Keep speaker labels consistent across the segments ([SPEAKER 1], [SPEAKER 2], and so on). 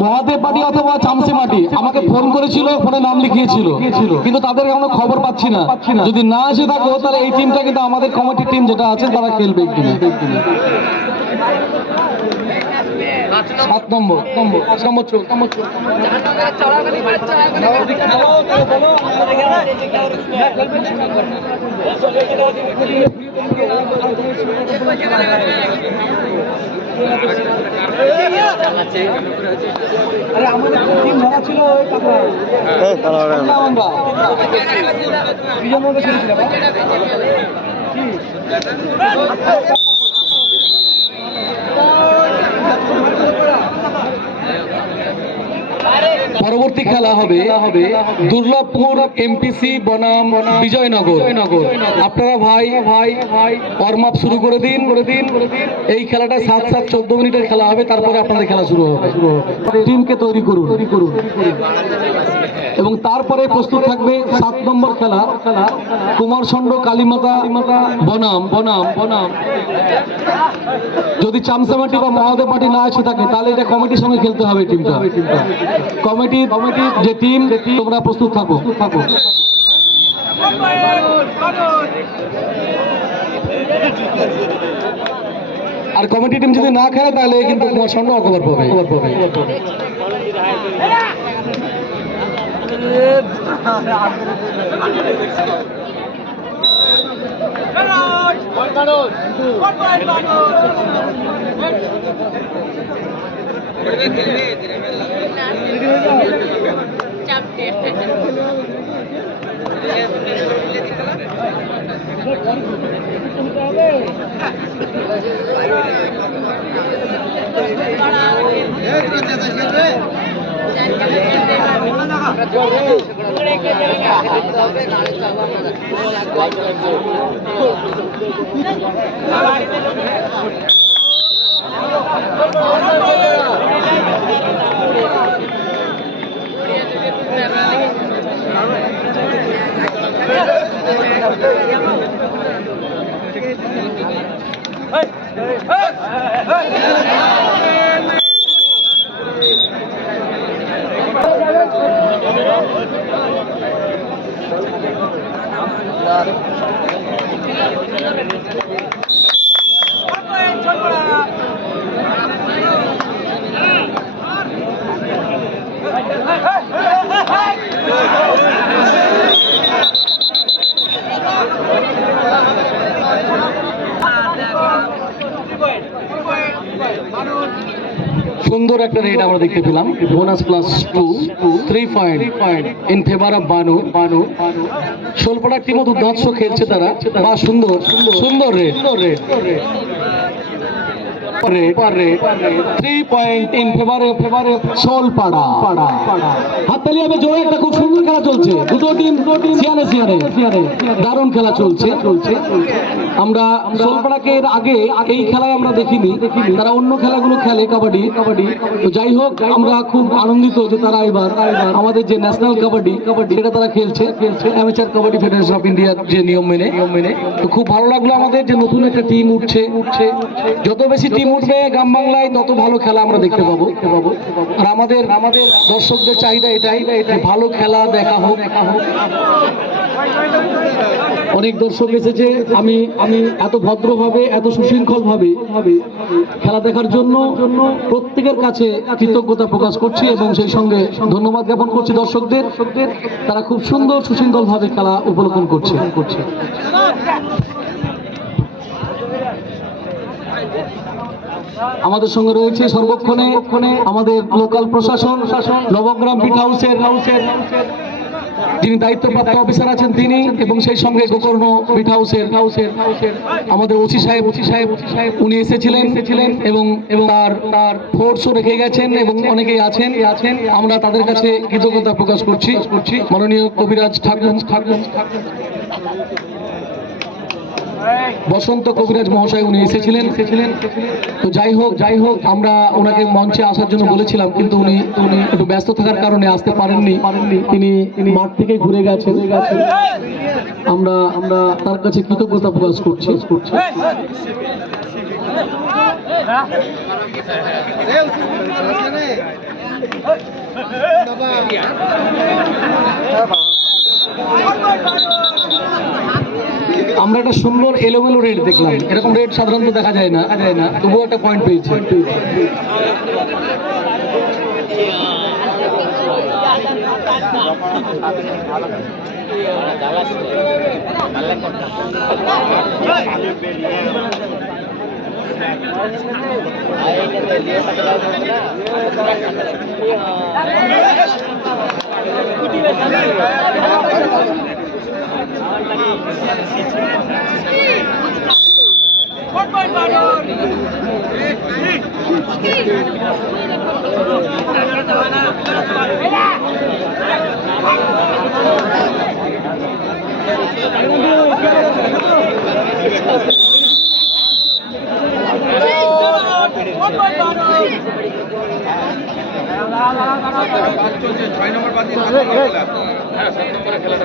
[SPEAKER 1] মহাদেব মাটি অথবা চামসি মাটি, আমাকে ফোন করেছিল, ফোনে নাম লিখিয়েছিল। কিন্তু তাদের কোনো খবর পাচ্ছি না। যদি না এসে থাকো, তাহলে এই টিমটা কিন্তু আমাদের কমিটির টিম যেটা আছে, তারা খেলবে একদিনে সাত নম্বর নম্বর নম্বর চোখ নম্বর ছিল আমরা পরবর্তী খেলা হবে দুর্লভপুর এমপিসি বনাম বিজয়নগর। আপনারা ভাই ভাই ভাই ওয়ার্ম আপ শুরু করে দিন। করে দিন এই খেলাটা সাত সাত চোদ্দ মিনিটের খেলা হবে, তারপরে আপনাদের খেলা শুরু হবে। টিমকে তৈরি করুন তৈরি করুন। এবং তারপরে প্রস্তুত থাকবে সাত নম্বর খেলা খেলা। কুমারচন্দ্র কালীমাতা বনাম বনাম বনাম। যদি চামসামাটি বা মহাদেব মাটি না এসে থাকে, তাহলে এটা কমিটির সঙ্গে খেলতে হবে টিমটা কমিটি কমিটির যে টিম তোমরা প্রস্তুত থাকো। থাকো আর কমিটি টিম যদি না খেলে, তাহলে কিন্তু তোমার স্বর্ণ অকবার পাবে। পাবে
[SPEAKER 2] চাপটে
[SPEAKER 1] একটা রেট আমরা দেখতে পেলাম। Bonus plus two three point in favour of Banu বানু শোলপাড়ার টিমও দুর্দাংশ খেলছে তারা। বা সুন্দর সুন্দর রেট থ্রি দারুণ খেলা চলছে। চলছে। আমরা এর আগে এই খেলায় আমরা দেখিনি। তারা অন্য খেলাগুলো খেলে কাবাডি। কাবাডি তো যাই হোক, আমরা খুব আনন্দিত যে তারা এবার আমাদের যে ন্যাশনাল কাবাডি কাবাডি সেটা তারা খেলছে। খেলছে অ্যামেচার কাবাডি ফেডারেশন অফ ইন্ডিয়ার যে নিয়ম মেনে। নিয়ম মেনে খুব ভালো লাগল আমাদের যে নতুন একটা টিম উঠছে। উঠছে যত বেশি টিম উঠবে গ্রাম বাংলায়, তত ভালো খেলা আমরা দেখতে পাবো। আর আমাদের আমাদের দর্শকদের চাহিদা এটাই ভালো খেলা দেখা হোক। দেখা হোক অনেক দর্শক এসেছে, আমি আমি এত ভদ্রভাবে, এত সুশৃঙ্খল ভাবে খেলা দেখার জন্য প্রত্যেকের কাছে কৃতজ্ঞতা প্রকাশ করছি এবং সেই সঙ্গে ধন্যবাদ জ্ঞাপন করছি দর্শকদের। তারা খুব সুন্দর সুশৃঙ্খল ভাবে খেলা উপলক্ষণ করছে করছে। আমাদের সঙ্গে রয়েছে সর্বক্ষণে আমাদের লোকাল প্রশাসন শাসন নবগ্রাম পিট হাউসের হাউসের যিনি দায়িত্বপ্রাপ্ত অফিসার আছেন তিনি এবং সেই সঙ্গে গোকর্ণ পিট হাউসের হাউসের আমাদের ওসি সাহেব ওসি সাহেব উনি এসেছিলেন এসেছিলেন এবং এবং তার তার ফোর্সও রেখে গেছেন এবং অনেকেই আছেন। আছেন আমরা তাদের কাছে কৃতজ্ঞতা প্রকাশ করছি। করছি মাননীয় কবিরাজ ঠাকুর ঠাকুর। বসন্ত কবিরাজ মহাশয় উনি এসেছিলেন। তো যাই হোক যাই হোক, আমরা ওনাকে মঞ্চে আসার জন্য বলেছিলাম, কিন্তু উনি উনি একটু ব্যস্ত থাকার কারণে আসতে পারেননি। তিনি মাঠ থেকে ঘুরে গেছেন। আমরা আমরা তার কাছে কৃতজ্ঞতা প্রকাশ করছি। করছি আমরা একটা সুন্দর এলোমেলো রেট দেখলাম। এরকম রেট সাধারণত দেখা যায় না। তবুও একটা পয়েন্ট পেয়েছি। ছয় নম্বর বাদ দিয়ে হ্যাঁ সাত নম্বরে খেলাটা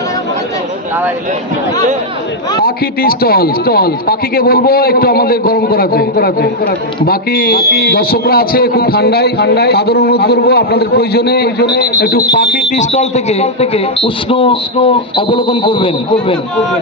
[SPEAKER 1] পাখি টি স্টল স্টল। পাখিকে বলব একটু আমাদের গরম করাতে। করাতে। বাকি দর্শকরা আছে খুব ঠান্ডায়। ঠান্ডায়। তাদের অনুরোধ করব আপনাদের প্রয়োজনে একটু পাখি টি স্টল থেকে থেকে উষ্ণ উষ্ণ অবলোকন করবেন। করবেন। করবেন।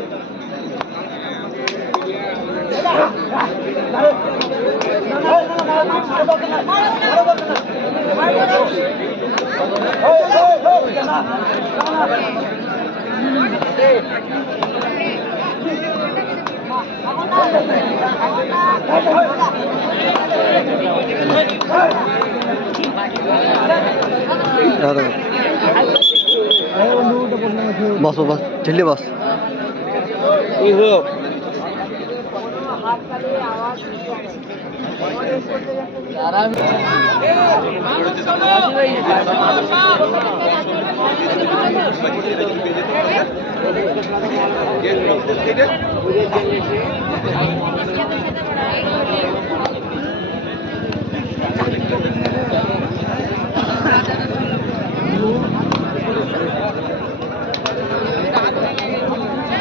[SPEAKER 1] একটু একটু
[SPEAKER 2] বস। বস ঠেলে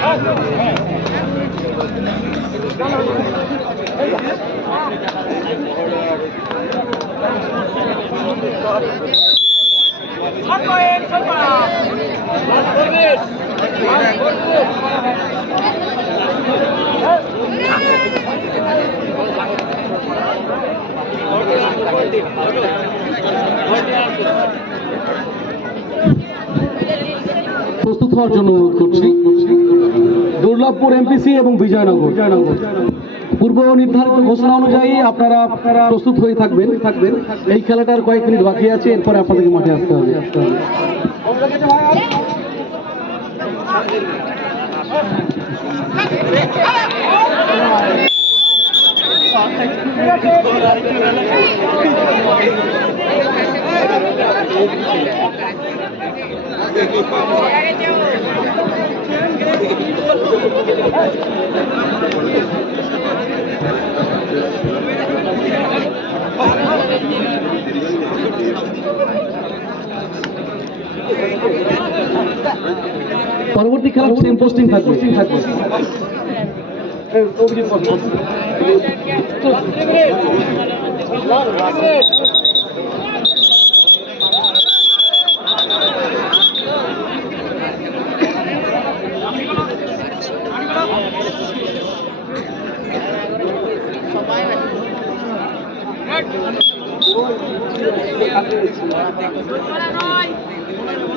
[SPEAKER 2] বস
[SPEAKER 1] প্রস্তুত হওয়ার জন্য অনুরোধ করছি। দুর্লভপুর এমপিসি এবং বিজয়নগর। বিজয়নগর পূর্ব নির্ধারিত ঘোষণা অনুযায়ী আপনারা আপনারা প্রস্তুত হয়ে থাকবেন। থাকবেন এই খেলাটার কয়েক মিনিট বাকি আছে, এরপরে আপনাদেরকে মাঠে আসতে হবে। আসতে হবে পরবর্তী খেলা সেম পোস্টিং থাকবে। থাকবে।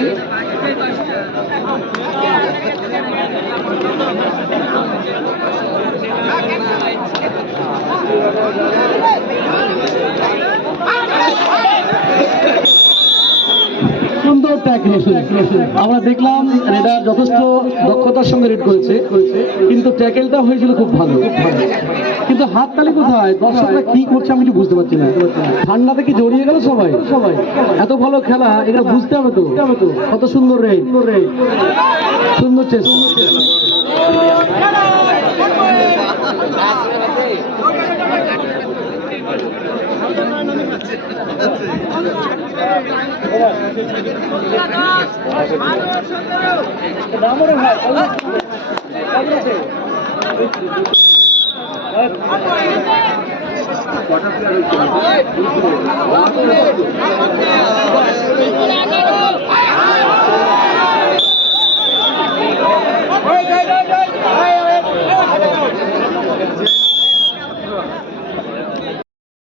[SPEAKER 1] Thank you. আমরা দেখলাম রেডার যথেষ্ট দক্ষতার সঙ্গে রেড করেছে, কিন্তু ট্যাকেলটা হয়েছিল খুব ভালো। কিন্তু হাততালি কোথায়? দর্শকরা কি করছে আমি কিছু বুঝতে পারছি না। ঠান্ডাতে কি জড়িয়ে গেল সবাই। সবাই এত ভালো খেলা এটা বুঝতে হবে তো। কত সুন্দর রে সুন্দর চেষ্টা কটা